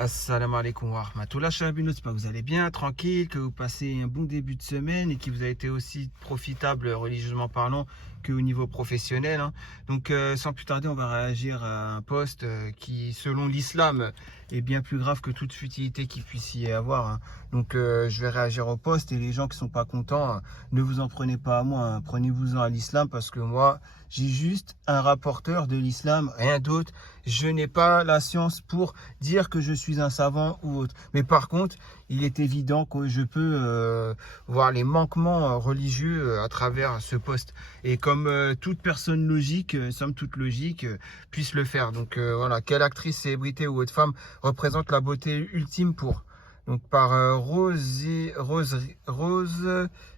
Assalamu alaikum wa rahmatullah, Chabino, j'espère que vous allez bien, tranquille, que vous passez un bon début de semaine et qui vous a été aussi profitable religieusement parlant qu'au niveau professionnel. Donc sans plus tarder, on va réagir à un post qui, selon l'islam, est bien plus grave que toute futilité qu'il puisse y avoir. Donc je vais réagir au post et les gens qui sont pas contents, ne vous en prenez pas à moi, prenez-vous-en à l'islam parce que moi, j'ai juste un rapporteur de l'islam, rien d'autre. Je n'ai pas la science pour dire que je suis un savant ou autre. Mais par contre, il est évident que je peux voir les manquements religieux à travers ce post. Et comme toute personne logique, somme toute logique, puisse le faire. Donc voilà, quelle actrice, célébrité ou autre femme représente la beauté ultime pour? Donc par Rose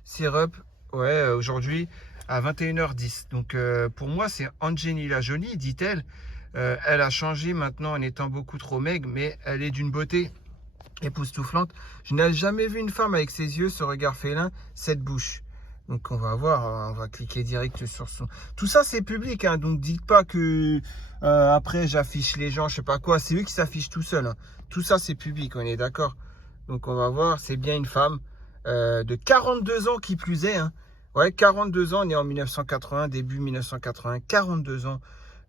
Syrup, ouais, aujourd'hui à 21h10. Donc pour moi, c'est Angelina Jolie, dit-elle. Elle a changé maintenant en étant beaucoup trop maigre, mais elle est d'une beauté époustouflante. Je n'ai jamais vu une femme avec ses yeux, ce regard félin, cette bouche. Donc on va voir, on va cliquer direct sur son... Tout ça c'est public, donc dites pas que après j'affiche les gens, je sais pas quoi. C'est eux qui s'affichent tout seuls. Tout ça c'est public, on est d'accord. Donc on va voir, c'est bien une femme de 42 ans qui plus est. Ouais, 42 ans, née en 1980, début 1980, 42 ans.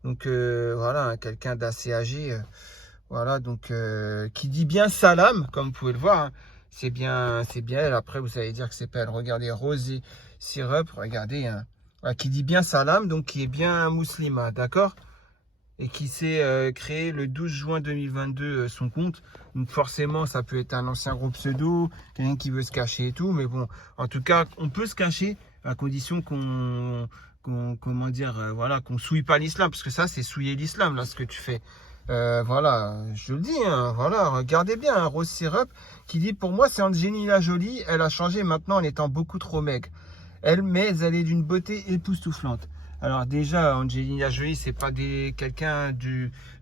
Donc voilà, quelqu'un d'assez âgé, voilà, donc qui dit bien salam, comme vous pouvez le voir, c'est bien elle. Après vous allez dire que c'est pas elle. Regardez, Rosé Syrup, regardez, voilà, qui dit bien salam, donc qui est bien musulman, d'accord, et qui s'est créé le 12 juin 2022 son compte. Donc forcément, ça peut être un ancien gros pseudo, quelqu'un qui veut se cacher et tout, mais bon, en tout cas, on peut se cacher à condition comment dire, voilà, qu'on souille pas l'islam, parce que ça c'est souiller l'islam là ce que tu fais. Voilà, je le dis, voilà, regardez bien, Rose Syrup qui dit pour moi c'est Angelina Jolie, elle a changé maintenant en étant beaucoup trop maigre. Mais elle est d'une beauté époustouflante. Alors déjà, Angelina Jolie, c'est pas quelqu'un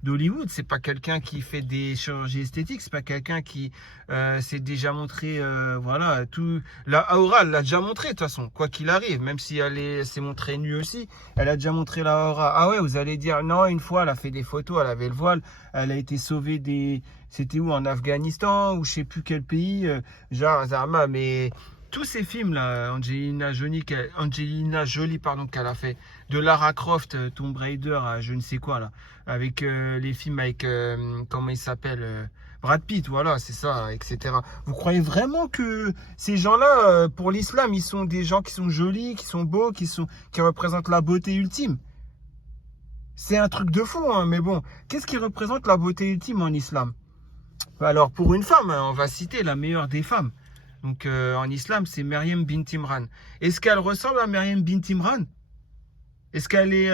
d'Hollywood, c'est pas quelqu'un qui fait des chirurgies esthétiques, c'est pas quelqu'un qui s'est déjà montré, voilà, tout. La aura, elle l'a déjà montré de toute façon, quoi qu'il arrive, même si elle s'est montrée nue aussi, elle a déjà montré la aura. Ah ouais, vous allez dire, non, une fois, elle a fait des photos, elle avait le voile, elle a été sauvée c'était où, en Afghanistan, ou je sais plus quel pays, genre, Zarma, mais... Tous ces films là, Angelina Jolie pardon, qu'elle a fait, de Lara Croft, Tomb Raider, je ne sais quoi là, avec les films avec comment il s'appelle, Brad Pitt, voilà, c'est ça, etc. Vous croyez vraiment que ces gens-là, pour l'islam, ils sont des gens qui sont jolis, qui sont beaux, qui représentent la beauté ultime? C'est un truc de fou, mais bon, qu'est-ce qui représente la beauté ultime en islam? Alors pour une femme, on va citer la meilleure des femmes. Donc en islam, c'est Maryam bint Imran. Est-ce qu'elle ressemble à Maryam bint Imran? Est-ce qu'elle est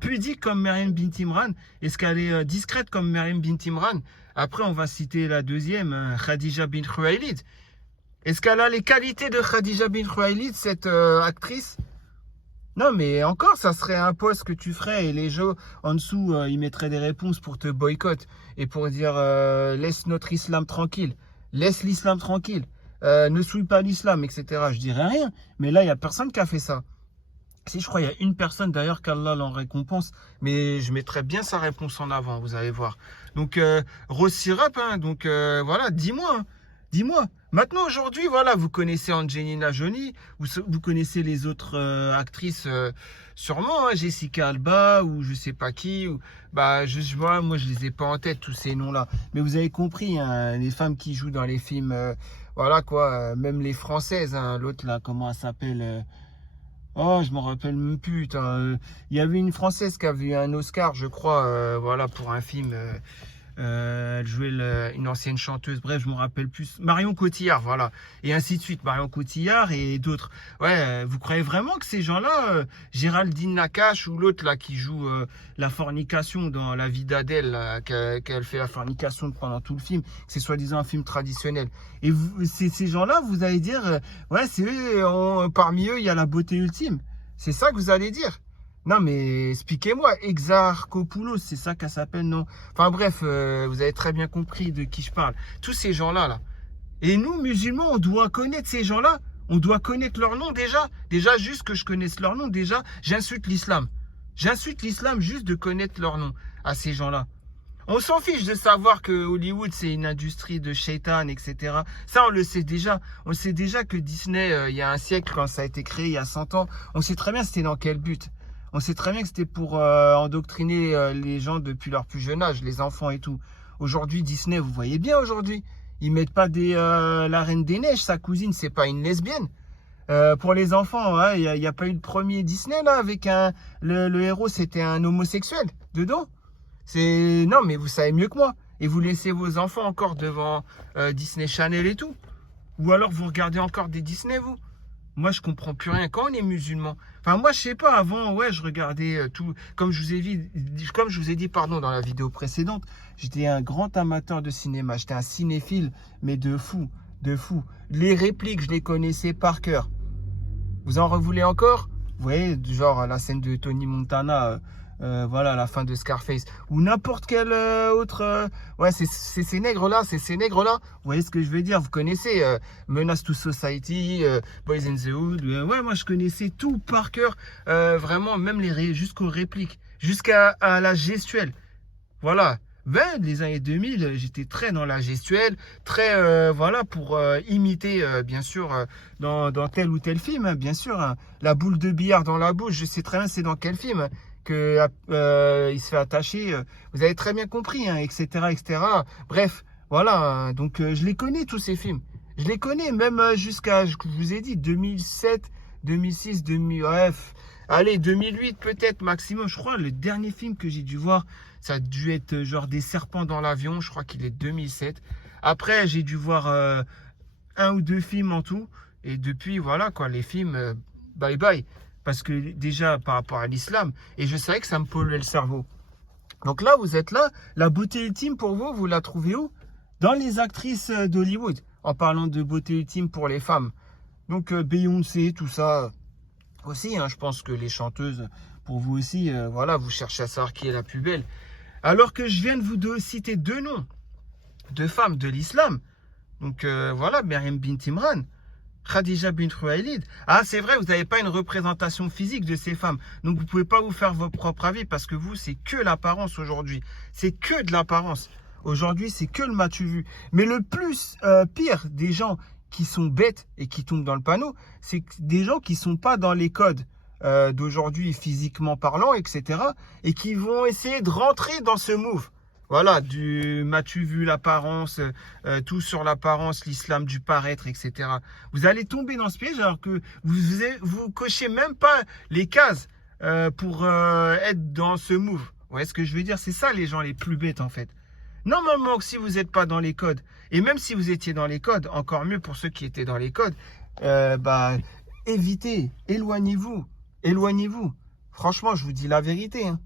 pudique comme Maryam bint Imran? Est-ce qu'elle est discrète comme Maryam bint Imran? Après, on va citer la deuxième, Khadija bint Khuwaylid. Est-ce qu'elle a les qualités de Khadija bint Khuwaylid, cette actrice? Non, mais encore, ça serait un post que tu ferais et les gens en dessous, ils mettraient des réponses pour te boycotter et pour dire laisse notre islam tranquille, laisse l'islam tranquille. Ne souille pas l'islam, etc. Je dirais rien. Mais là, il n'y a personne qui a fait ça. Si, je crois, il y a une personne d'ailleurs qu'Allah l'en récompense. Mais je mettrai bien sa réponse en avant, vous allez voir. Donc, Rose Syrup, donc voilà, dis-moi. Dis-moi. Maintenant, aujourd'hui, voilà, vous connaissez Angelina Jolie, vous connaissez les autres actrices sûrement, Jessica Alba ou je sais pas qui. Bah, moi, je les ai pas en tête, tous ces noms-là. Mais vous avez compris, les femmes qui jouent dans les films, voilà quoi, même les françaises, l'autre là, comment elle s'appelle oh, je m'en rappelle même plus. Il y avait une française qui avait eu un Oscar, je crois, voilà, pour un film. Elle jouait une ancienne chanteuse, bref, je me rappelle plus. Marion Cotillard, voilà. Et ainsi de suite, Marion Cotillard et d'autres. Ouais, vous croyez vraiment que ces gens-là, Géraldine Nakache ou l'autre là qui joue la fornication dans La vie d'Adèle, qu'elle fait la fornication pendant tout le film, que c'est soi-disant un film traditionnel. Et ces gens-là, vous allez dire, ouais, c'est eux, parmi eux, il y a la beauté ultime. C'est ça que vous allez dire? Non, mais expliquez-moi, Exarchopoulos, c'est ça qu'elle s'appelle, non? Enfin bref, vous avez très bien compris de qui je parle. Tous ces gens-là, là. Et nous, musulmans, on doit connaître ces gens-là. On doit connaître leur nom déjà. Déjà, juste que je connaisse leur nom, déjà, j'insulte l'islam. J'insulte l'islam juste de connaître leur nom à ces gens-là. On s'en fiche de savoir que Hollywood, c'est une industrie de shaitan, etc. Ça, on le sait déjà. On sait déjà que Disney, il y a un siècle, quand ça a été créé, il y a 100 ans, on sait très bien c'était dans quel but. On sait très bien que c'était pour endoctriner les gens depuis leur plus jeune âge, les enfants et tout. Aujourd'hui, Disney, vous voyez bien aujourd'hui, ils mettent pas la Reine des Neiges, sa cousine, c'est pas une lesbienne. Pour les enfants, hein, il n'y a pas eu le premier Disney là avec le héros, c'était un homosexuel dedans. Non, mais vous savez mieux que moi. Et vous laissez vos enfants encore devant Disney Channel et tout. Ou alors vous regardez encore des Disney, vous. Moi, je comprends plus rien quand on est musulman. Enfin, moi, je sais pas. Avant, ouais, je regardais tout. Comme je vous ai dit, pardon, dans la vidéo précédente, j'étais un grand amateur de cinéma. J'étais un cinéphile, mais de fou, de fou. Les répliques, je les connaissais par cœur. Vous en voulez encore? Vous voyez, genre la scène de Tony Montana, voilà, la fin de Scarface. Ou n'importe quel autre... ouais, c'est ces nègres-là, Vous voyez ce que je veux dire? Vous connaissez Menace to Society, Boys in the Hood. Ouais, moi, je connaissais tout par cœur. Vraiment, même jusqu'aux répliques. Jusqu'à la gestuelle. Voilà. Ben, les années 2000, j'étais très dans la gestuelle, très, voilà, pour imiter, bien sûr, dans tel ou tel film, hein, bien sûr, hein. La boule de billard dans la bouche, je sais très bien c'est dans quel film, hein, que il se fait attacher, vous avez très bien compris, hein, etc., etc. Bref, voilà, hein, donc je les connais, tous ces films. Je les connais, même jusqu'à, je vous ai dit, 2007, 2006, 2000, bref. Allez, 2008 peut-être maximum. Je crois le dernier film que j'ai dû voir, ça a dû être genre des serpents dans l'avion. Je crois qu'il est 2007. Après, j'ai dû voir un ou deux films en tout. Et depuis, voilà quoi, les films, bye bye. Parce que déjà, par rapport à l'islam, et je savais que ça me polluait le cerveau. Donc là, vous êtes là. La beauté ultime pour vous, vous la trouvez où? Dans les actrices d'Hollywood. En parlant de beauté ultime pour les femmes. Donc Beyoncé, tout ça... aussi, hein, je pense que les chanteuses, pour vous aussi, voilà, vous cherchez à savoir qui est la plus belle. Alors que je viens de vous citer deux noms de femmes de l'islam. Donc voilà, Maryam bint Imran, Khadija bint Khuwaylid. Ah, c'est vrai, vous n'avez pas une représentation physique de ces femmes. Donc vous ne pouvez pas vous faire votre propre avis parce que vous, c'est que l'apparence aujourd'hui. C'est que de l'apparence. Aujourd'hui, c'est que le m'as-tu vu. Mais le plus pire des gens qui sont bêtes et qui tombent dans le panneau, c'est des gens qui ne sont pas dans les codes d'aujourd'hui, physiquement parlant, etc. Et qui vont essayer de rentrer dans ce move. Voilà, m'as-tu vu l'apparence, tout sur l'apparence, l'islam du paraître, etc. Vous allez tomber dans ce piège alors que vous cochez même pas les cases pour être dans ce move. Vous voyez ce que je veux dire? C'est ça les gens les plus bêtes en fait. Normalement, si vous n'êtes pas dans les codes, et même si vous étiez dans les codes, encore mieux pour ceux qui étaient dans les codes, évitez, éloignez-vous. Franchement, je vous dis la vérité. Hein.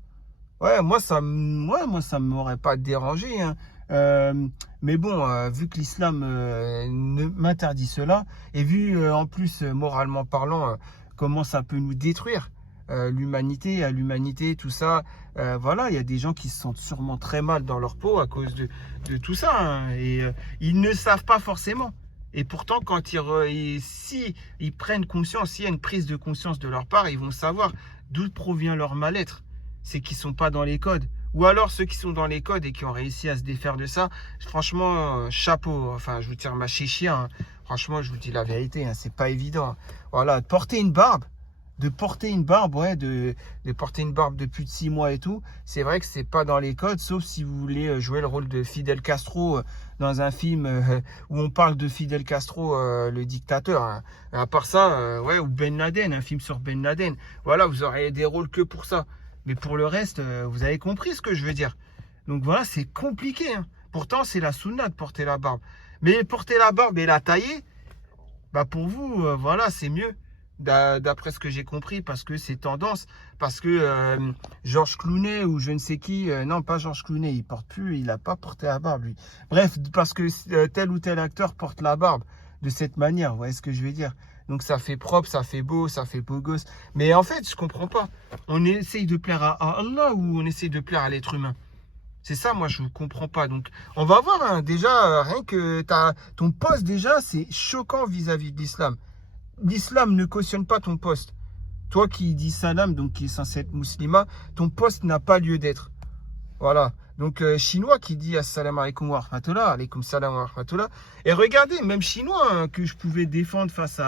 Ouais, moi, ça m'aurait pas dérangé. Hein. Mais bon, vu que l'islam m'interdit cela, et vu en plus, moralement parlant, comment ça peut nous détruire, l'humanité, tout ça. Voilà, il y a des gens qui se sentent sûrement très mal dans leur peau à cause de tout ça. Hein, et ils ne savent pas forcément. Et pourtant, quand si ils prennent conscience, s'il y a une prise de conscience de leur part, ils vont savoir d'où provient leur mal-être. C'est qu'ils ne sont pas dans les codes. Ou alors ceux qui sont dans les codes et qui ont réussi à se défaire de ça, franchement, chapeau. Enfin, je vous tire ma chichia. Hein. Franchement, je vous dis la vérité, hein, c'est pas évident. Voilà, de porter une barbe, de porter une barbe de plus de 6 mois et tout, c'est vrai que c'est pas dans les codes, sauf si vous voulez jouer le rôle de Fidel Castro dans un film où on parle de Fidel Castro, le dictateur. Hein. À part ça, ouais, ou Ben Laden, un film sur Ben Laden. Voilà, vous aurez des rôles que pour ça. Mais pour le reste, vous avez compris ce que je veux dire. Donc voilà, c'est compliqué. Hein. Pourtant, c'est la sunna de porter la barbe. Mais porter la barbe et la tailler, bah pour vous, voilà, c'est mieux. D'après ce que j'ai compris, parce que c'est tendance, parce que Georges Clooney ou je ne sais qui, non pas Georges Clooney, il n'a pas porté la barbe lui. Bref, parce que tel ou tel acteur porte la barbe de cette manière, vous voyez ce que je veux dire. Donc ça fait propre, ça fait beau gosse. Mais en fait, je comprends pas. On essaye de plaire à Allah ou on essaye de plaire à l'être humain? C'est ça, moi, je ne comprends pas. Donc, on va voir, hein, déjà, rien que ton poste, déjà, c'est choquant vis-à-vis de l'islam. L'islam ne cautionne pas ton poste. Toi qui dis salam, donc qui est censé être musulman, ton poste n'a pas lieu d'être. Voilà. Donc, Donc, chinois qui dit assalamu alaikum wa rahmatullah, alaikum salam wa rahmatullah. Et regardez, même chinois hein, que je pouvais défendre face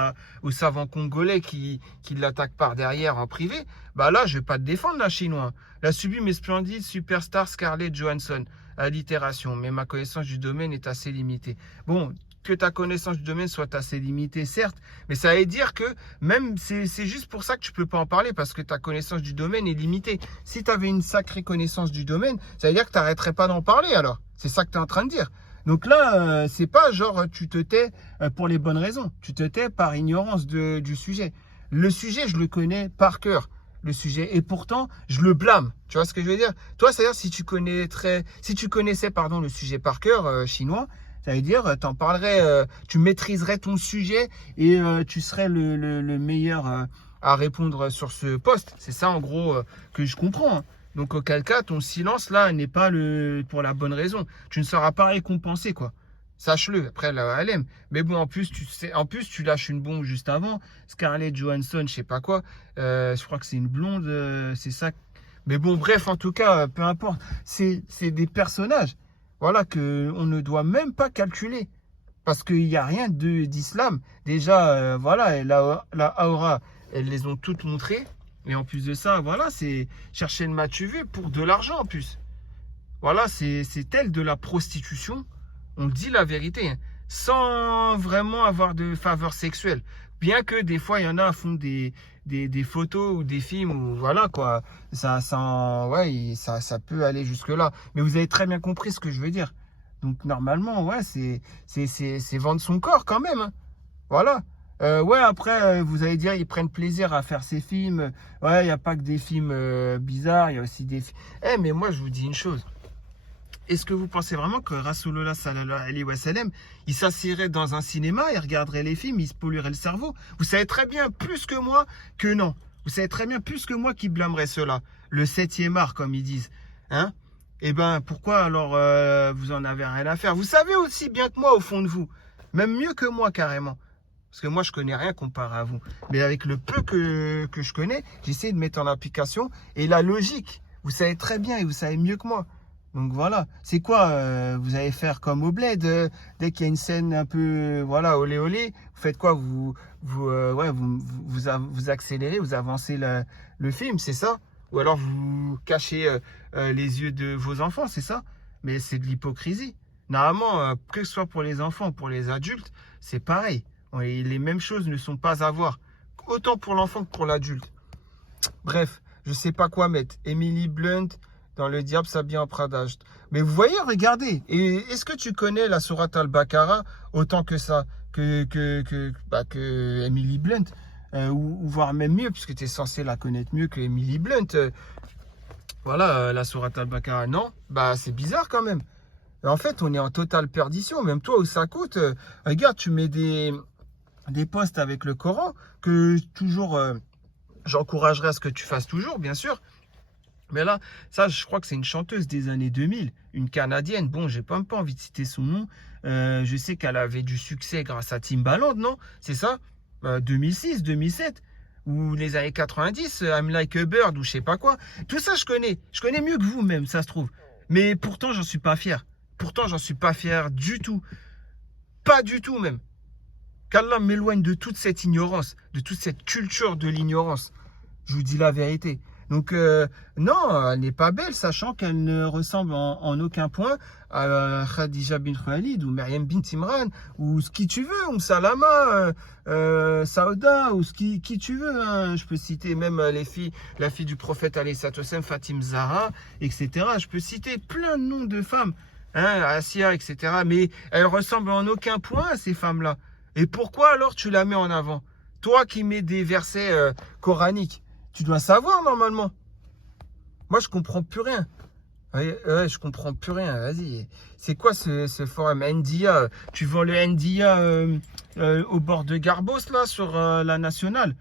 aux savants congolais qui l'attaquent par derrière en privé, bah là, je vais pas te défendre, là, chinois. La sublime et splendide superstar Scarlett Johansson, allitération, mais ma connaissance du domaine est assez limitée. Bon, que ta connaissance du domaine soit assez limitée, certes, mais ça veut dire que même c'est juste pour ça que tu peux pas en parler, parce que ta connaissance du domaine est limitée. Si tu avais une sacrée connaissance du domaine, ça veut dire que tu n'arrêterais pas d'en parler alors. C'est ça que tu es en train de dire. Donc là, c'est pas genre tu te tais pour les bonnes raisons. Tu te tais par ignorance du sujet. Le sujet, je le connais par cœur. Le sujet, et pourtant je le blâme, tu vois ce que je veux dire? Toi, c'est-à-dire si tu connaissais pardon le sujet par cœur chinois, ça veut dire t'en parlerais, tu maîtriserais ton sujet et tu serais le meilleur à répondre sur ce poste. C'est ça en gros que je comprends, hein. Donc auquel cas ton silence là n'est pas pour la bonne raison, tu ne seras pas récompensé quoi. Sache-le, après là, elle aime. Mais bon, en plus, tu lâches une bombe juste avant. Scarlett Johansson, je sais pas quoi. Je crois que c'est une blonde, c'est ça. Mais bon, bref, en tout cas, peu importe. C'est des personnages, voilà, que on ne doit même pas calculer. Parce qu'il n'y a rien d'islam. Déjà, voilà, la aura, elles les ont toutes montrées. Et en plus de ça, voilà, c'est chercher le match vu pour de l'argent en plus. Voilà, c'est tel de la prostitution. On dit la vérité, hein, sans vraiment avoir de faveur sexuelle. Bien que des fois, il y en a qui font des photos ou des films, ou voilà quoi. Ouais, ça peut aller jusque-là. Mais vous avez très bien compris ce que je veux dire. Donc normalement, ouais, c'est vendre son corps quand même, hein. Voilà. Ouais, après, vous allez dire, ils prennent plaisir à faire ces films. Ouais, il n'y a pas que des films bizarres, il y a aussi des films. Eh, mais moi, je vous dis une chose. Est-ce que vous pensez vraiment que Rasulullah sallallahu alayhi wa sallam, il s'assierait dans un cinéma, il regarderait les films, il se polluerait le cerveau? Vous savez très bien plus que moi que non. Vous savez très bien plus que moi qui blâmerait cela. Le 7e art, comme ils disent. Hein? Eh ben, pourquoi alors vous en avez rien à faire? Vous savez aussi bien que moi au fond de vous. Même mieux que moi carrément. Parce que moi, je connais rien comparé à vous. Mais avec le peu que je connais, j'essaie de mettre en application. Et la logique, vous savez très bien et vous savez mieux que moi. Donc voilà, c'est quoi vous allez faire comme au bled dès qu'il y a une scène un peu voilà olé olé, vous faites quoi? Vous accélérez, vous avancez le film, c'est ça? Ou alors vous cachez les yeux de vos enfants, c'est ça? Mais c'est de l'hypocrisie. Normalement, que ce soit pour les enfants ou pour les adultes, c'est pareil. Les mêmes choses ne sont pas à voir, autant pour l'enfant que pour l'adulte. Bref, je sais pas quoi mettre. Emily Blunt dans Le Diable s'habille en Prada. Mais vous voyez, regardez. Et est-ce que tu connais la sourate Al-Baqarah autant que ça, que Emily Blunt, ou voire même mieux, puisque tu es censé la connaître mieux que Emily Blunt. Voilà, la sourate Al-Baqarah, non? Bah, c'est bizarre quand même. En fait, on est en totale perdition. Même toi, où ça coûte, regarde, tu mets des posts avec le Coran, que toujours, j'encouragerais à ce que tu fasses toujours, bien sûr. Mais là, ça, je crois que c'est une chanteuse des années 2000, une Canadienne. Bon, j'ai pas envie de citer son nom. Je sais qu'elle avait du succès grâce à Timbaland, non? C'est ça? 2006, 2007 ou les années 90, I'm Like a Bird ou je sais pas quoi. Tout ça, je connais. Je connais mieux que vous même, ça se trouve. Mais pourtant, j'en suis pas fier. Pourtant, j'en suis pas fier du tout. Pas du tout même. Qu'Allah m'éloigne de toute cette ignorance, de toute cette culture de l'ignorance. Je vous dis la vérité. Donc, non, elle n'est pas belle, sachant qu'elle ne ressemble en aucun point à Khadija bint Khalid ou Maryam bint Imran ou ce qui tu veux, ou Salama, Saouda ou qui tu veux, hein. Je peux citer même la fille du prophète alayhi salatu wassalam, Fatim Zahra, etc. Je peux citer plein de noms de femmes, hein, Assia, etc. Mais elle ressemble en aucun point à ces femmes-là. Et pourquoi alors tu la mets en avant? Toi qui mets des versets coraniques. Tu dois savoir normalement. Moi, je comprends plus rien. Ouais, je comprends plus rien. Vas-y. C'est quoi ce forum NDIA? Tu vends le NDIA au bord de Garbos, là, sur la nationale,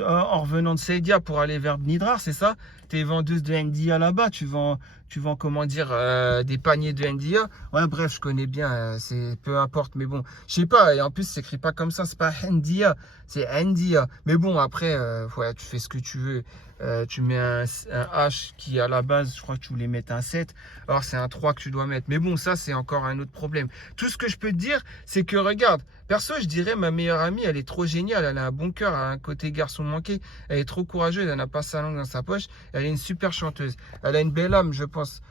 en revenant de Seydia pour aller vers Bnidrar, c'est ça? Tu es vendeuse de NDIA là-bas. Tu vends tu vends, comment dire, des paniers de NDA. Ouais, bref, je connais bien, c'est peu importe, mais bon, je sais pas, et en plus, c'est écrit pas comme ça, c'est pas NDA, c'est NDA. Mais bon, après, ouais, tu fais ce que tu veux. Tu mets un H qui, à la base, je crois que tu voulais mettre un 7. Alors, c'est un 3 que tu dois mettre. Mais bon, ça, c'est encore un autre problème. Tout ce que je peux te dire, c'est que, regarde, perso, je dirais, ma meilleure amie, elle est trop géniale. Elle a un bon cœur, elle a un côté garçon manqué. Elle est trop courageuse, elle n'a pas sa langue dans sa poche. Elle est une super chanteuse. Elle a une belle âme, je pense.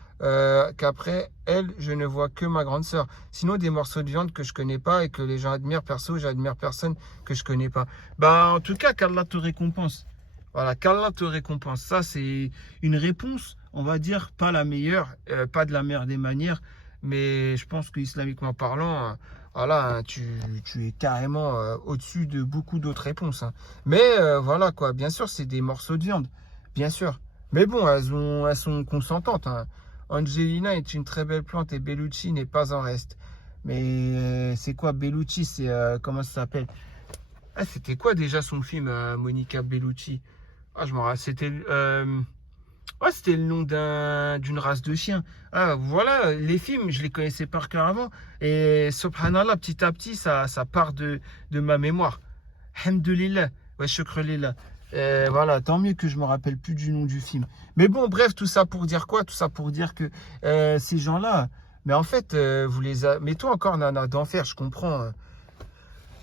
Qu'après elle, je ne vois que ma grande sœur. Sinon, des morceaux de viande que je connais pas et que les gens admirent. Perso, j'admire personne que je connais pas. Bah, en tout cas, qu'Allah te récompense. Voilà, qu'Allah te récompense. Ça, c'est une réponse, on va dire, pas la meilleure, pas de la meilleure des manières, mais je pense que islamiquement parlant, voilà, hein, tu es carrément au-dessus de beaucoup d'autres réponses. Hein. Mais voilà, quoi, bien sûr, c'est des morceaux de viande, bien sûr. Mais bon, elles sont consentantes. Hein. Angelina est une très belle plante et Bellucci n'est pas en reste. Mais c'est quoi Bellucci? C'est comment ça s'appelle? Ah, c'était quoi déjà son film, Monica Bellucci? Ah, je m'en rappelle. C'était le nom d'une race de chiens. Ah, voilà, les films, je les connaissais par cœur avant. Et subhanallah, petit à petit, ça part de ma mémoire. Alhamdulillah. Ouais, shukrillah. Voilà, tant mieux que je me rappelle plus du nom du film. Mais bon, bref, tout ça pour dire quoi? Tout ça pour dire que ces gens-là, mais en fait, mais toi encore, Nana d'enfer, je comprends. Hein.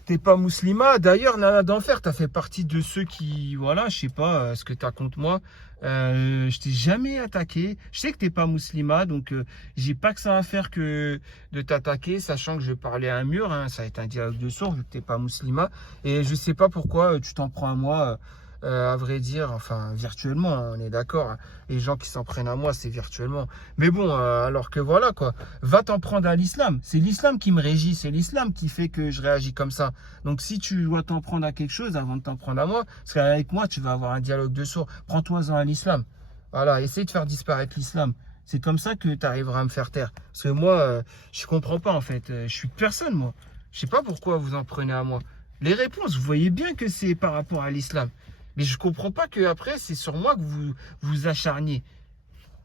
T'es pas musulman. D'ailleurs, Nana d'Enfer, t'as fait partie de ceux qui, voilà, je sais pas ce que t'as contre moi. Je t'ai jamais attaqué. Je sais que t'es pas musulman, donc j'ai pas que ça à faire que de t'attaquer, sachant que je parlais à un mur. Hein, ça va être un dialogue de sourds vu que t'es pas musulman. Et je sais pas pourquoi tu t'en prends à moi. À vrai dire, enfin virtuellement, hein, on est d'accord. Hein. Les gens qui s'en prennent à moi, c'est virtuellement. Mais bon, alors que voilà quoi, va t'en prendre à l'islam. C'est l'islam qui me régit, c'est l'islam qui fait que je réagis comme ça. Donc si tu dois t'en prendre à quelque chose avant de t'en prendre à moi, parce qu'avec moi, tu vas avoir un dialogue de sourds. Prends-toi-en à l'islam. Voilà, essaye de faire disparaître l'islam. C'est comme ça que tu arriveras à me faire taire. Parce que moi, je comprends pas en fait. Je suis personne moi. Je sais pas pourquoi vous en prenez à moi. Les réponses, vous voyez bien que c'est par rapport à l'islam. Mais je comprends pas que après c'est sur moi que vous vous acharniez.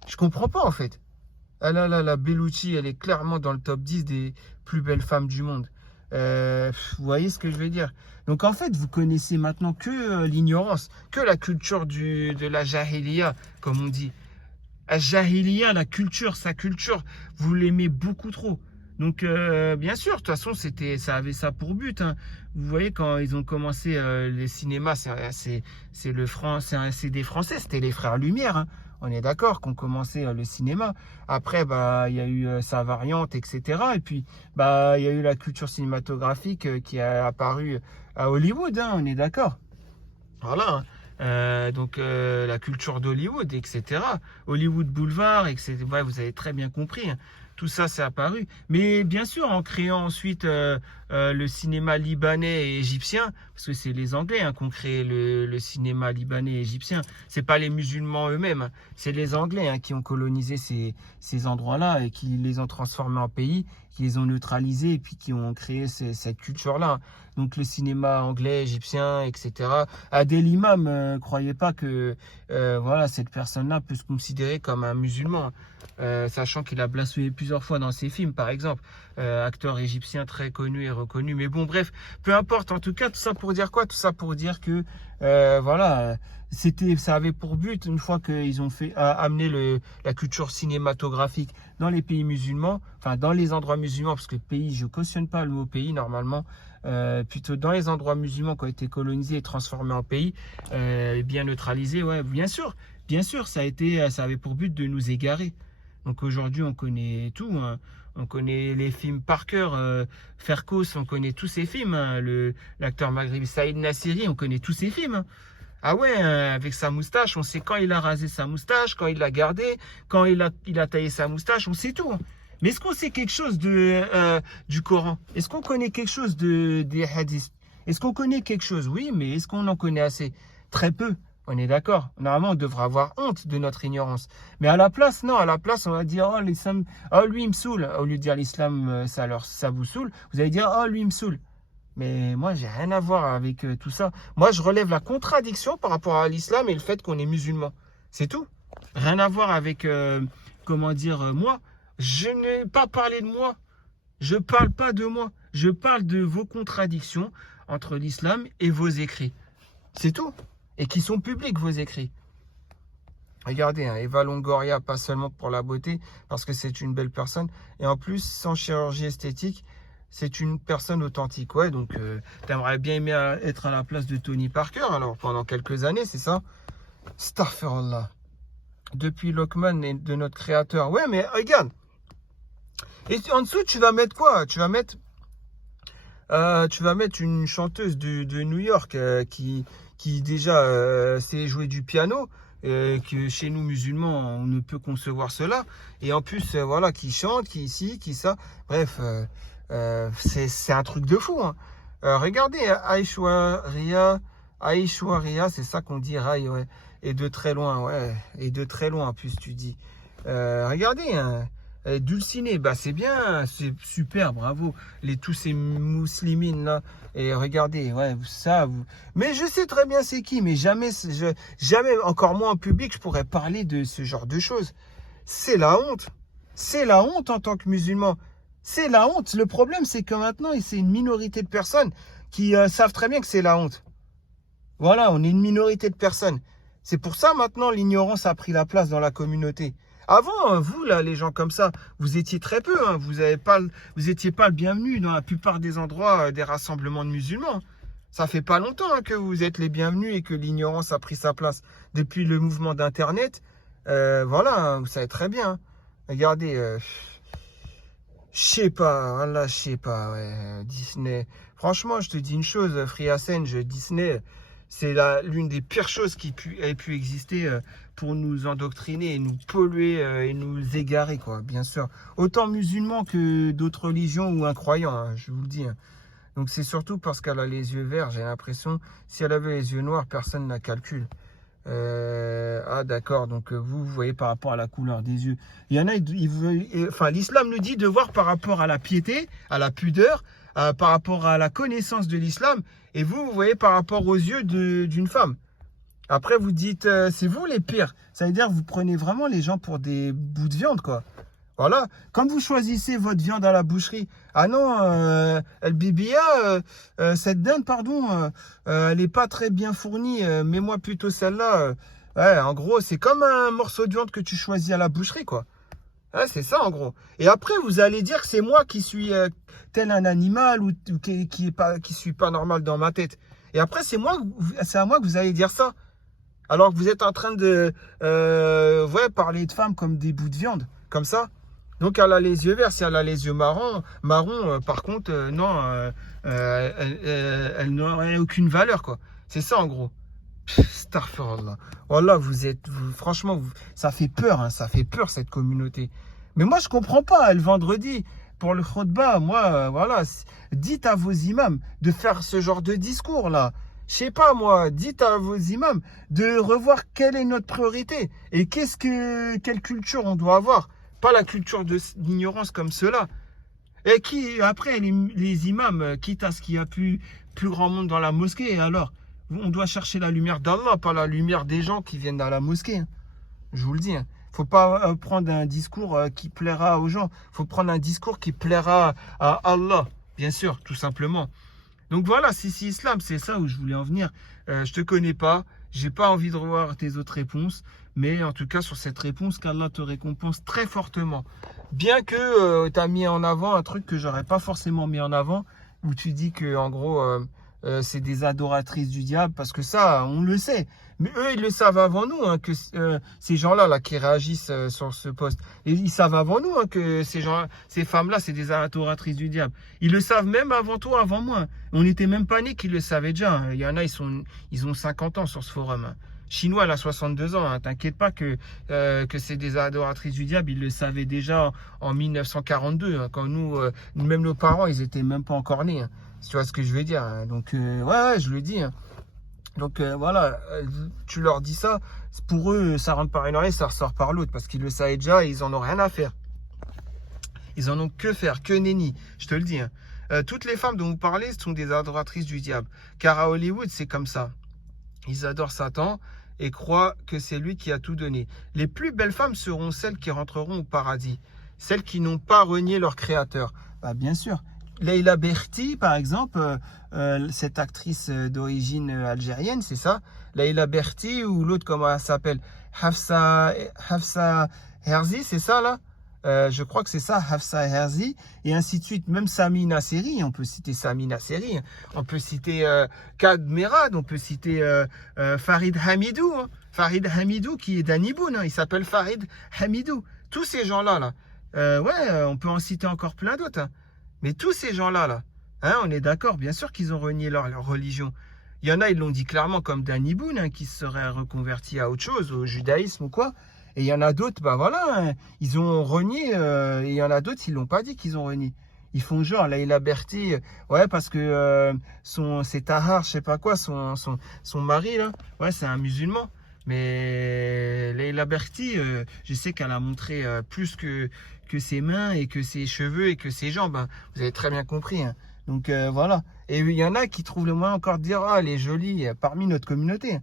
Je comprends pas en fait. Ah là là, la Bellucci, elle est clairement dans le top 10 des plus belles femmes du monde. Vous voyez ce que je veux dire? Donc en fait, vous connaissez maintenant que l'ignorance, que la culture de la jahiliya, comme on dit. La jahiliya, la culture, sa culture, vous l'aimez beaucoup trop. Donc, bien sûr, de toute façon, ça avait ça pour but. Hein. Vous voyez, quand ils ont commencé les cinémas, c'est des Français, c'était les frères Lumière. Hein. On est d'accord qu'on commençait le cinéma. Après, bah, il y a eu sa variante, etc. Et puis, bah, il y a eu la culture cinématographique qui a apparu à Hollywood. Hein, on est d'accord. Voilà. Hein. Donc la culture d'Hollywood, etc. Hollywood Boulevard, etc. Ouais, vous avez très bien compris. Hein. Tout ça, c'est apparu. Mais bien sûr, en créant ensuite le cinéma libanais et égyptien, parce que c'est les Anglais hein, qui ont créé le cinéma libanais et égyptien. C'est pas les musulmans eux-mêmes. Hein. C'est les Anglais hein, qui ont colonisé ces endroits-là et qui les ont transformés en pays, qui les ont neutralisés et puis qui ont créé cette culture-là. Hein. Donc le cinéma anglais, égyptien, etc. Adel Imam, croyez pas que voilà, cette personne-là peut se considérer comme un musulman. Sachant qu'il a blasphémé plusieurs fois dans ses films, par exemple. Acteur égyptien très connu et reconnu. Mais bon, bref, peu importe. En tout cas, tout ça pour dire quoi? Tout ça pour dire que, voilà, ça avait pour but, une fois qu'ils ont amené la culture cinématographique dans les pays musulmans, enfin, dans les endroits musulmans, parce que pays, je cautionne pas le mot pays, normalement, plutôt dans les endroits musulmans qui ont été colonisés et transformés en pays, bien neutralisés, ouais, bien sûr, ça avait pour but de nous égarer. Donc aujourd'hui, on connaît tout. Hein. On connaît les films par cœur. Ferkos, on connaît tous ces films. Hein. L'acteur maghrébin Saïd Nassiri, on connaît tous ces films. Hein. Ah ouais, avec sa moustache, on sait quand il a rasé sa moustache, quand il l'a gardé, quand il a taillé sa moustache, on sait tout. Hein. Mais est-ce qu'on sait quelque chose du Coran? Est-ce qu'on connaît quelque chose des hadiths? Est-ce qu'on connaît quelque chose? Oui, mais est-ce qu'on en connaît assez? Très peu. On est d'accord. Normalement, on devrait avoir honte de notre ignorance. Mais à la place, non. À la place, on va dire, oh, l'islam, oh, lui, il me saoule. Au lieu de dire l'islam, ça vous saoule. Vous allez dire, oh, lui, il me saoule. Mais moi, j'ai rien à voir avec tout ça. Moi, je relève la contradiction par rapport à l'islam et le fait qu'on est musulman. C'est tout. Rien à voir avec comment dire, moi. Je n'ai pas parlé de moi. Je parle pas de moi. Je parle de vos contradictions entre l'islam et vos écrits. C'est tout. Et qui sont publics, vos écrits. Regardez, hein, Eva Longoria, pas seulement pour la beauté, parce que c'est une belle personne, et en plus, sans chirurgie esthétique, c'est une personne authentique. Ouais, donc, t'aimerais bien aimer être à la place de Tony Parker, alors, pendant quelques années, c'est ça? Astaghfirullah. Depuis Lockman et de notre créateur. Ouais, mais regarde. Et en dessous, tu vas mettre quoi? Tu vas mettre une chanteuse de New York qui déjà sait jouer du piano. Que chez nous musulmans on ne peut concevoir cela, et en plus voilà, qui chante, qui ici, qui ça, bref, c'est un truc de fou, hein. Regardez Aishwarya, c'est ça qu'on dit, Rai, ouais, et de très loin, ouais, et de très loin en plus tu dis, regardez, hein, Dulciné, bah c'est bien, c'est super, bravo, tous ces muslimines là. Et regardez, ouais, ça, mais je sais très bien c'est qui, mais jamais, jamais, encore moins en public, je pourrais parler de ce genre de choses. C'est la honte. C'est la honte en tant que musulman. C'est la honte. Le problème, c'est que maintenant, c'est une minorité de personnes qui savent très bien que c'est la honte. Voilà, on est une minorité de personnes. C'est pour ça, maintenant, l'ignorance a pris la place dans la communauté. Avant, vous, là, les gens comme ça, vous étiez très peu, hein, vous étiez pas le bienvenu dans la plupart des endroits des rassemblements de musulmans. Ça fait pas longtemps que vous êtes les bienvenus et que l'ignorance a pris sa place. Depuis le mouvement d'Internet, voilà, hein, vous savez très bien. Hein. Regardez, je sais pas, voilà, je sais pas, ouais, Disney. Franchement, je te dis une chose, Free Assange, Disney, c'est l'une des pires choses qui ait pu exister pour nous endoctriner et nous polluer et nous égarer, quoi, bien sûr. Autant musulmans que d'autres religions ou incroyants, hein, je vous le dis. Hein. Donc c'est surtout parce qu'elle a les yeux verts, j'ai l'impression. Si elle avait les yeux noirs, personne ne la calcule. Ah d'accord, donc vous voyez par rapport à la couleur des yeux. Il y en a, enfin l'islam nous dit de voir par rapport à la piété, à la pudeur, par rapport à la connaissance de l'islam, et vous voyez par rapport aux yeux d'une femme. Après vous dites, c'est vous les pires. Ça veut dire que vous prenez vraiment les gens pour des bouts de viande, quoi. Voilà, quand vous choisissez votre viande à la boucherie, ah non, El Bibia, cette dinde, pardon, elle n'est pas très bien fournie, mets-moi plutôt celle-là. Ouais, en gros, c'est comme un morceau de viande que tu choisis à la boucherie, quoi. Ouais, c'est ça, en gros. Et après, vous allez dire que c'est moi qui suis tel un animal ou qui suis pas normal dans ma tête. Et après, c'est à moi que vous allez dire ça. Alors que vous êtes en train de ouais, parler de femmes comme des bouts de viande, comme ça. Donc elle a les yeux verts, si elle a les yeux marrons, par contre, non, elle n'aurait aucune valeur, quoi. C'est ça en gros. Astaghfirullah. Voilà, franchement, ça fait peur, hein, ça fait peur cette communauté. Mais moi je comprends pas, le vendredi, pour le khutbah, moi, voilà, dites à vos imams de faire ce genre de discours là. Je sais pas moi, dites à vos imams de revoir quelle est notre priorité et quelle culture on doit avoir. Pas la culture de l'ignorance comme cela. Et après, les imams, quitte à ce qu'il y a plus grand monde dans la mosquée, et alors, on doit chercher la lumière d'Allah, pas la lumière des gens qui viennent dans la mosquée. Hein. Je vous le dis. Hein. Faut pas prendre un discours qui plaira aux gens. Faut prendre un discours qui plaira à Allah, bien sûr, tout simplement. Donc voilà, si Islam, c'est ça où je voulais en venir. Je te connais pas, j'ai pas envie de revoir tes autres réponses, mais en tout cas sur cette réponse, qu'Allah te récompense très fortement. Bien que tu as mis en avant un truc que j'aurais pas forcément mis en avant, où tu dis que en gros c'est des adoratrices du diable, parce que ça, on le sait. Mais eux, ils le savent avant nous, hein, que ces gens-là là, qui réagissent sur ce post, ils savent avant nous hein, que ces femmes-là, c'est des adoratrices du diable. Ils le savent même avant toi, avant moi. On n'était même pas nés qu'ils le savaient déjà. Hein. Il y en a, ils ont 50 ans sur ce forum. Hein. Chinois, elle a 62 ans. Hein. T'inquiète pas que c'est des adoratrices du diable. Ils le savaient déjà en 1942. Hein, quand nous, même nos parents, ils étaient même pas encore nés. Hein. Tu vois ce que je veux dire. Hein. Donc, ouais, je le dis. Hein. Donc voilà, tu leur dis ça, pour eux, ça rentre par une oreille, ça ressort par l'autre, parce qu'ils le savaient déjà et ils en ont rien à faire. Ils en ont que faire, que nenni, je te le dis. Hein. Toutes les femmes dont vous parlez sont des adoratrices du diable. Car à Hollywood, c'est comme ça. Ils adorent Satan et croient que c'est lui qui a tout donné. Les plus belles femmes seront celles qui rentreront au paradis, celles qui n'ont pas renié leur créateur. Bah, bien sûr. Leila Berti, par exemple, cette actrice d'origine algérienne, c'est ça. Leila Berti ou l'autre, comment elle s'appelle, Hafsa Herzi, c'est ça là. Je crois que c'est ça, Hafsa Herzi, et ainsi de suite. Même Sami Nasseri, on peut citer Sami Nasseri, on peut citer Kad Merad, on peut citer Farid Hamidou, hein. Farid Hamidou qui est d'Aniboun, hein. Il s'appelle Farid Hamidou. Tous ces gens-là, on peut en citer encore plein d'autres, hein. Mais tous ces gens-là, hein, on est d'accord, bien sûr qu'ils ont renié leur religion. Il y en a, ils l'ont dit clairement, comme Danny Boone, hein, qui se serait reconverti à autre chose, au judaïsme ou quoi. Et il y en a d'autres, bah voilà, hein, ils ont renié, et il y en a d'autres, ils l'ont pas dit qu'ils ont renié. Ils font genre, Leila Berti, ouais, parce que c'est Tahar, je sais pas quoi, son mari, là, ouais, c'est un musulman. Mais Leila Berti, je sais qu'elle a montré plus que ses mains et que ses cheveux et que ses jambes, hein. Vous avez très bien compris, hein. Donc voilà. Et il y en a qui trouvent le moyen encore de dire, ah, elle est jolie parmi notre communauté.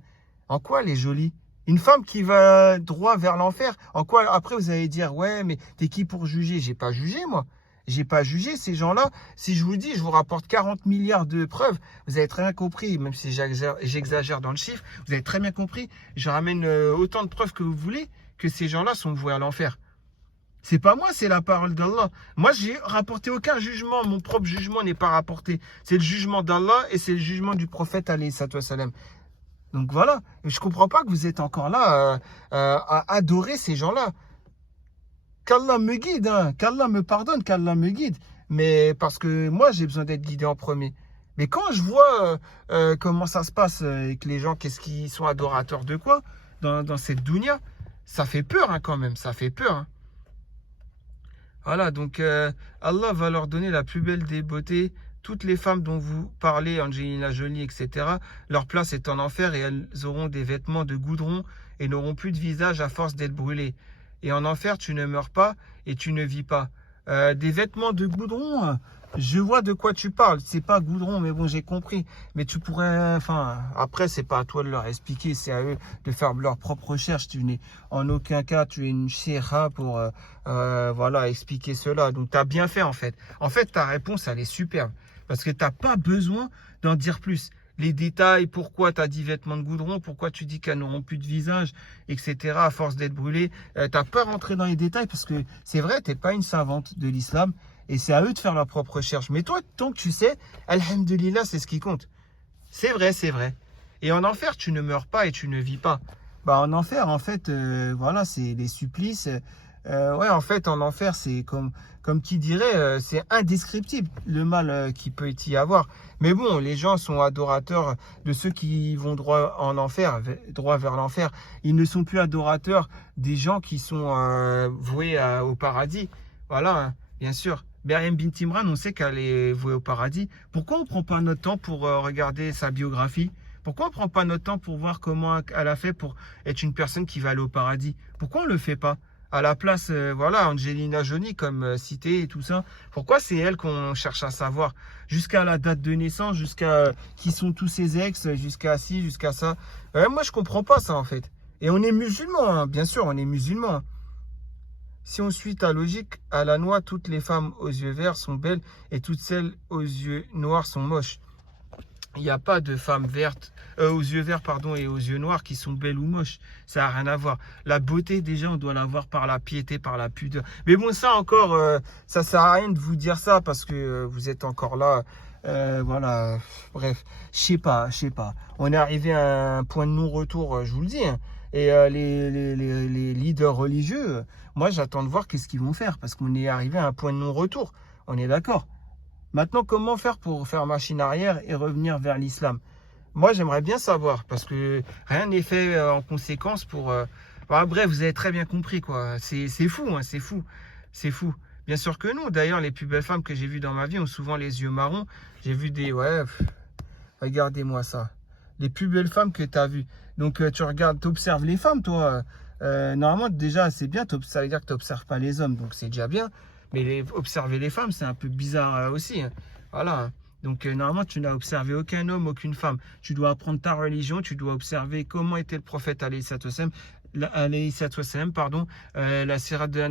En quoi elle est jolie? Une femme qui va droit vers l'enfer. En quoi après vous allez dire, ouais, mais t'es qui pour juger? J'ai pas jugé, moi. J'ai pas jugé ces gens-là. Si je vous dis, je vous rapporte 40 milliards de preuves, vous avez très bien compris, même si j'exagère dans le chiffre, vous avez très bien compris, je ramène autant de preuves que vous voulez, que ces gens-là sont voués à l'enfer. C'est pas moi, c'est la parole d'Allah. Moi, j'ai rapporté aucun jugement. Mon propre jugement n'est pas rapporté. C'est le jugement d'Allah et c'est le jugement du prophète alayhi salam. Donc voilà. Je comprends pas que vous êtes encore là à adorer ces gens-là. Qu'Allah me guide, hein. Qu'Allah me pardonne, qu'Allah me guide. Mais parce que moi, j'ai besoin d'être guidé en premier. Mais quand je vois comment ça se passe avec les gens, qu'est-ce qu'ils sont adorateurs de quoi dans cette dunya, ça fait peur, hein, quand même. Ça fait peur, hein. Voilà, donc Allah va leur donner la plus belle des beautés. Toutes les femmes dont vous parlez, Angelina Jolie, etc., leur place est en enfer et elles auront des vêtements de goudron et n'auront plus de visage à force d'être brûlées. Et en enfer, tu ne meurs pas et tu ne vis pas. Des vêtements de goudron, je vois de quoi tu parles. C'est pas goudron, mais bon, j'ai compris. Mais tu pourrais, enfin, après, c'est pas à toi de leur expliquer, c'est à eux de faire leur propre recherche. Tu n'es en aucun cas, tu es une chéra pour, voilà, expliquer cela. Donc, tu as bien fait, en fait. En fait, ta réponse, elle est superbe. Parce que tu n'as pas besoin d'en dire plus. Les détails, pourquoi tu as dit vêtements de goudron, pourquoi tu dis qu'elles n'auront plus de visage, etc., à force d'être brûlées. Tu n'as pas rentré dans les détails parce que c'est vrai, tu n'es pas une savante de l'islam et c'est à eux de faire leur propre recherche. Mais toi, tant que tu sais, alhamdulillah, c'est ce qui compte. C'est vrai, c'est vrai. Et en enfer, tu ne meurs pas et tu ne vis pas. Bah, en enfer, en fait, voilà, c'est les supplices. Ouais, en fait, en enfer, c'est comme qui dirait, c'est indescriptible le mal qu'il peut y avoir. Mais bon, les gens sont adorateurs de ceux qui vont droit en enfer, droit vers l'enfer. Ils ne sont plus adorateurs des gens qui sont voués au paradis. Voilà, hein, bien sûr. Maryam bint Imran, on sait qu'elle est vouée au paradis. Pourquoi on ne prend pas notre temps pour regarder sa biographie? Pourquoi on ne prend pas notre temps pour voir comment elle a fait pour être une personne qui va aller au paradis? Pourquoi on ne le fait pas? À la place, voilà, Angelina Jolie comme cité et tout ça. Pourquoi c'est elle qu'on cherche à savoir? Jusqu'à la date de naissance, jusqu'à qui sont tous ses ex, jusqu'à ci, jusqu'à ça. Moi, je comprends pas ça en fait. Et on est musulmans, hein, bien sûr, on est musulmans, hein. Si on suit ta logique, à la noix, toutes les femmes aux yeux verts sont belles et toutes celles aux yeux noirs sont moches. Il n'y a pas de femmes vertes, aux yeux verts pardon, et aux yeux noirs qui sont belles ou moches. Ça n'a rien à voir. La beauté, déjà, on doit l'avoir par la piété, par la pudeur. Mais bon, ça encore, ça sert à rien de vous dire ça parce que vous êtes encore là. Voilà, bref, je sais pas. On est arrivé à un point de non-retour, je vous le dis, hein. Et les leaders religieux, moi, j'attends de voir qu'est-ce qu'ils vont faire parce qu'on est arrivé à un point de non-retour. On est d'accord. Maintenant, comment faire pour faire machine arrière et revenir vers l'islam? Moi, j'aimerais bien savoir, parce que rien n'est fait en conséquence pour... bref, vous avez très bien compris, quoi. C'est fou, hein, c'est fou. C'est fou. Bien sûr que non. D'ailleurs, les plus belles femmes que j'ai vues dans ma vie ont souvent les yeux marrons. J'ai vu des... Ouais, regardez-moi ça. Les plus belles femmes que tu as vues. Donc, tu regardes, tu observes les femmes, toi. Normalement, déjà, c'est bien. Ça veut dire que tu n'observes pas les hommes, donc c'est déjà bien. Mais observer les femmes, c'est un peu bizarre aussi, hein. Voilà. Donc, normalement, tu n'as observé aucun homme, aucune femme. Tu dois apprendre ta religion, tu dois observer comment était le prophète, alayhi salam, pardon, la Sirah de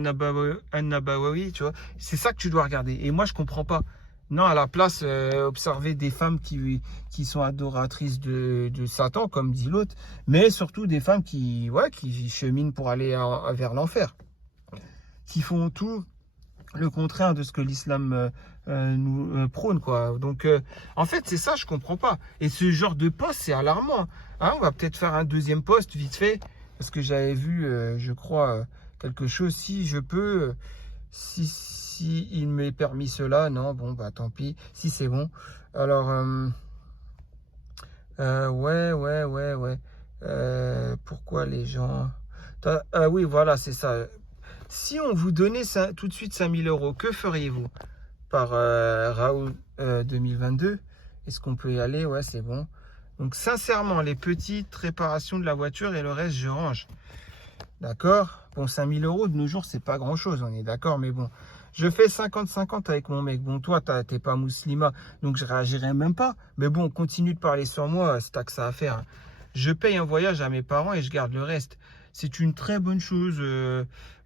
An-Nabawi, tu vois. C'est ça que tu dois regarder. Et moi, je comprends pas. Non, à la place, observer des femmes qui sont adoratrices de Satan, comme dit l'autre, mais surtout des femmes qui cheminent pour aller vers l'enfer, qui font tout le contraire de ce que l'islam nous prône, quoi. Donc, en fait, c'est ça, je comprends pas. Et ce genre de poste, c'est alarmant. Hein, on va peut-être faire un deuxième poste vite fait, parce que j'avais vu, je crois, quelque chose. Si je peux, si il m'est permis cela, non, bon, bah tant pis. Si c'est bon. Alors, ouais. Pourquoi les gens... oui, voilà, c'est ça. Si on vous donnait ça, tout de suite 5000 euros, que feriez-vous par Raoul 2022? Est-ce qu'on peut y aller? Ouais, c'est bon. Donc, sincèrement, les petites réparations de la voiture et le reste, je range. D'accord? Bon, 5000 euros de nos jours, c'est pas grand-chose, on est d'accord, mais bon. Je fais 50-50 avec mon mec. Bon, toi, t'es pas musulman, donc je réagirai même pas. Mais bon, continue de parler sur moi, c'est t'as que ça à faire. Hein. Je paye un voyage à mes parents et je garde le reste. C'est une très bonne chose,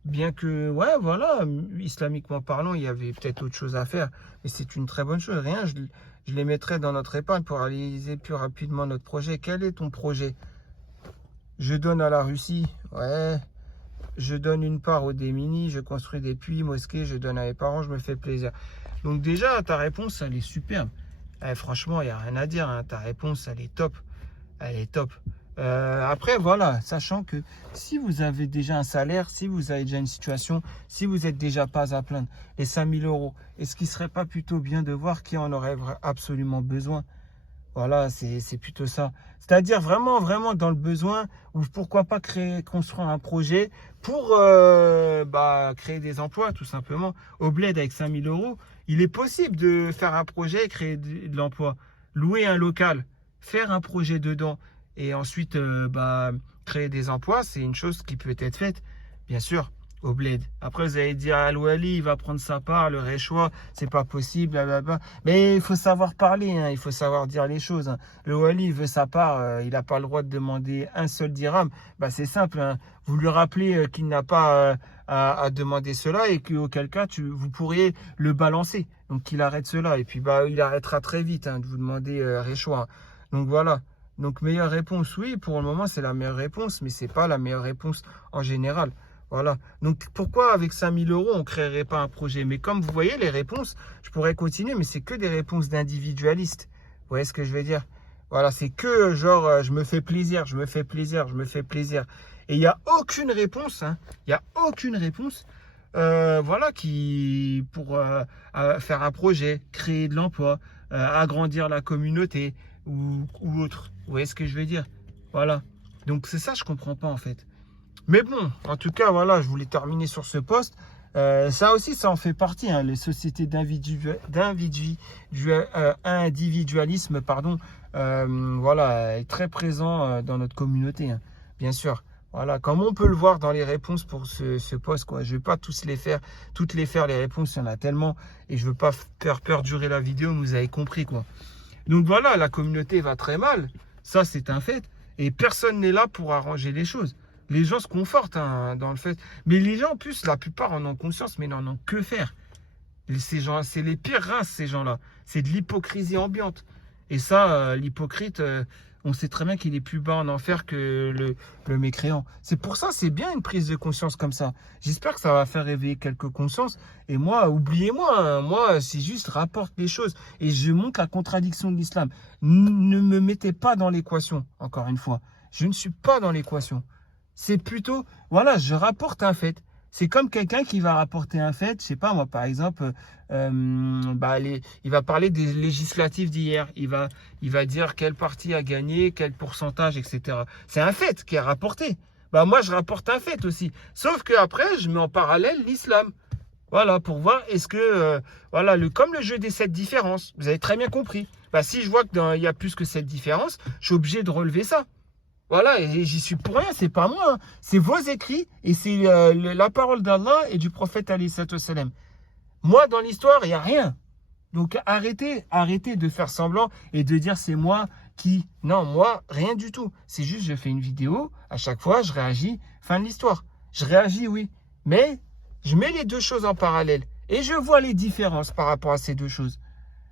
bien que, ouais, voilà, islamiquement parlant, il y avait peut-être autre chose à faire. Mais c'est une très bonne chose. Rien, je les mettrai dans notre épargne pour réaliser plus rapidement notre projet. Quel est ton projet? Je donne à la Russie, ouais. Je donne une part aux démunis, je construis des puits, mosquées, je donne à mes parents, je me fais plaisir. Donc déjà, ta réponse, elle est superbe. Franchement, il n'y a rien à dire. Hein. Ta réponse, elle est top. Elle est top. Après, voilà, sachant que si vous avez déjà un salaire, si vous avez déjà une situation, si vous n'êtes déjà pas à plaindre, les 5000 euros, est-ce qu'il ne serait pas plutôt bien de voir qui en aurait absolument besoin? Voilà, c'est plutôt ça. C'est-à-dire vraiment dans le besoin, ou pourquoi pas construire un projet pour créer des emplois, tout simplement. Au bled, avec 5000 euros, il est possible de faire un projet et créer de l'emploi. Louer un local, faire un projet dedans, et ensuite créer des emplois, c'est une chose qui peut être faite, bien sûr. Au bled. Après, vous allez dire, Al-Wali, il va prendre sa part, le Réchois, c'est pas possible, blablabla. Mais il faut savoir parler, hein, il faut savoir dire les choses. Hein. Le Wali, il veut sa part, il n'a pas le droit de demander un seul dirham. Bah, c'est simple, hein. Vous lui rappelez qu'il n'a pas à demander cela et qu'auquel cas, vous pourriez le balancer. Donc, qu'il arrête cela. Et puis, il arrêtera très vite de vous demander Réchois. Hein. Donc, voilà. Donc, meilleure réponse, oui, pour le moment, c'est la meilleure réponse, mais c'est pas la meilleure réponse en général. Voilà. Donc, pourquoi avec 5000 euros, on ne créerait pas un projet? Mais comme vous voyez, les réponses, je pourrais continuer, mais c'est que des réponses d'individualistes. Vous voyez ce que je veux dire? Voilà, c'est que genre, je me fais plaisir, je me fais plaisir, je me fais plaisir. Et il n'y a aucune réponse, hein, il n'y a aucune réponse, voilà, pour faire un projet, créer de l'emploi, agrandir la communauté ou autre. Vous voyez ce que je veux dire? Voilà. Donc, c'est ça, je ne comprends pas, en fait. Mais bon, en tout cas, voilà, je voulais terminer sur ce poste. Ça aussi, ça en fait partie. Hein, les sociétés d'individualisme, pardon, voilà, est très présent dans notre communauté, hein, bien sûr. Voilà, comme on peut le voir dans les réponses pour ce poste, quoi. Je ne vais pas toutes les faire, les réponses, il y en a tellement. Et je ne veux pas faire perdurer la vidéo, vous avez compris, quoi. Donc voilà, la communauté va très mal. Ça, c'est un fait. Et personne n'est là pour arranger les choses. Les gens se confortent dans le fait. Mais les gens, en plus, la plupart en ont conscience, mais n'en ont que faire. Ces gens, c'est les pires races, ces gens-là. C'est de l'hypocrisie ambiante. Et ça, l'hypocrite, on sait très bien qu'il est plus bas en enfer que le mécréant. C'est pour ça, c'est bien une prise de conscience comme ça. J'espère que ça va faire réveiller quelques consciences. Et moi, oubliez-moi, hein, moi, c'est juste rapporte les choses. Et je montre la contradiction de l'islam. Ne me mettez pas dans l'équation, encore une fois. Je ne suis pas dans l'équation. C'est plutôt, voilà, je rapporte un fait. C'est comme quelqu'un qui va rapporter un fait, je sais pas moi, par exemple, il va parler des législatives d'hier. Il va dire quel parti a gagné, quel pourcentage, etc. C'est un fait qui est rapporté. Moi, je rapporte un fait aussi. Sauf qu'après, je mets en parallèle l'islam. Voilà, pour voir est-ce que, comme le jeu des 7 différences. Vous avez très bien compris. Si je vois qu'il y a plus que 7 différences, je suis obligé de relever ça. Voilà, et j'y suis pour rien, c'est pas moi, hein. C'est vos écrits et c'est la parole d'Allah et du prophète alayhi salam. Moi, dans l'histoire, il n'y a rien. Donc arrêtez de faire semblant et de dire c'est moi qui... Non, moi, rien du tout. C'est juste, je fais une vidéo, à chaque fois, je réagis, fin de l'histoire. Je réagis, oui, mais je mets les deux choses en parallèle et je vois les différences par rapport à ces deux choses.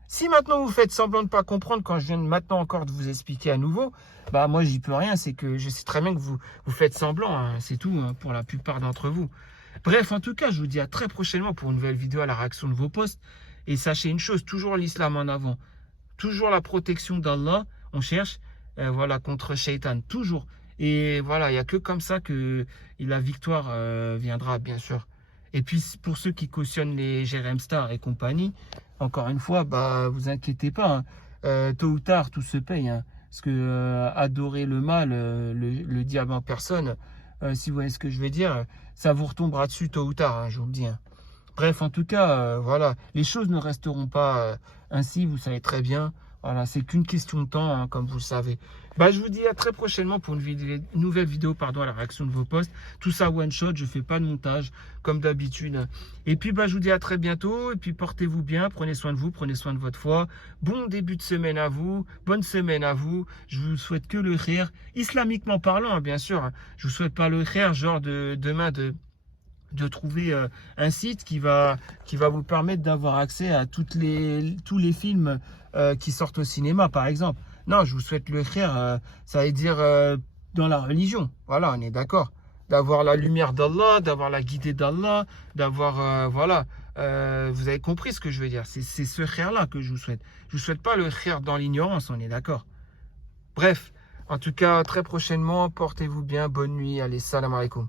Si maintenant vous faites semblant de ne pas comprendre quand je viens maintenant encore de vous expliquer à nouveau, bah moi j'y peux rien, c'est que je sais très bien que vous faites semblant, hein, c'est tout hein, pour la plupart d'entre vous. Bref, en tout cas, je vous dis à très prochainement pour une nouvelle vidéo à la réaction de vos posts. Et sachez une chose, toujours l'islam en avant, toujours la protection d'Allah, on cherche voilà, contre Shaitan, toujours. Et voilà, il n'y a que comme ça que la victoire viendra, bien sûr. Et puis, pour ceux qui cautionnent les Jérém Star et compagnie, encore une fois, bah, vous inquiétez pas, hein. Tôt ou tard, tout se paye. Hein. Parce que adorer le mal, le diable en personne, si vous voyez ce que je veux dire, ça vous retombera dessus tôt ou tard, hein, je vous le dis. Hein. Bref, en tout cas, voilà, les choses ne resteront pas ainsi, vous savez très bien. Voilà, c'est qu'une question de temps, hein, comme vous le savez. Bah, je vous dis à très prochainement pour une nouvelle vidéo à la réaction de vos posts. Tout ça one shot, je fais pas de montage, comme d'habitude. Et puis, bah, je vous dis à très bientôt. Et puis, portez-vous bien, prenez soin de vous, prenez soin de votre foi. Bon début de semaine à vous, bonne semaine à vous. Je vous souhaite que le khir, islamiquement parlant, hein, bien sûr. Hein. Je vous souhaite pas le khir, genre demain de trouver un site qui va vous permettre d'avoir accès à tous les films qui sortent au cinéma, par exemple. Non, je vous souhaite le khir, ça veut dire dans la religion. Voilà, on est d'accord. D'avoir la lumière d'Allah, d'avoir la guidée d'Allah, d'avoir, voilà, vous avez compris ce que je veux dire. C'est ce khir-là que je vous souhaite. Je vous souhaite pas le khir dans l'ignorance, on est d'accord. Bref, en tout cas, très prochainement, portez-vous bien, bonne nuit, allez, salam alaikum.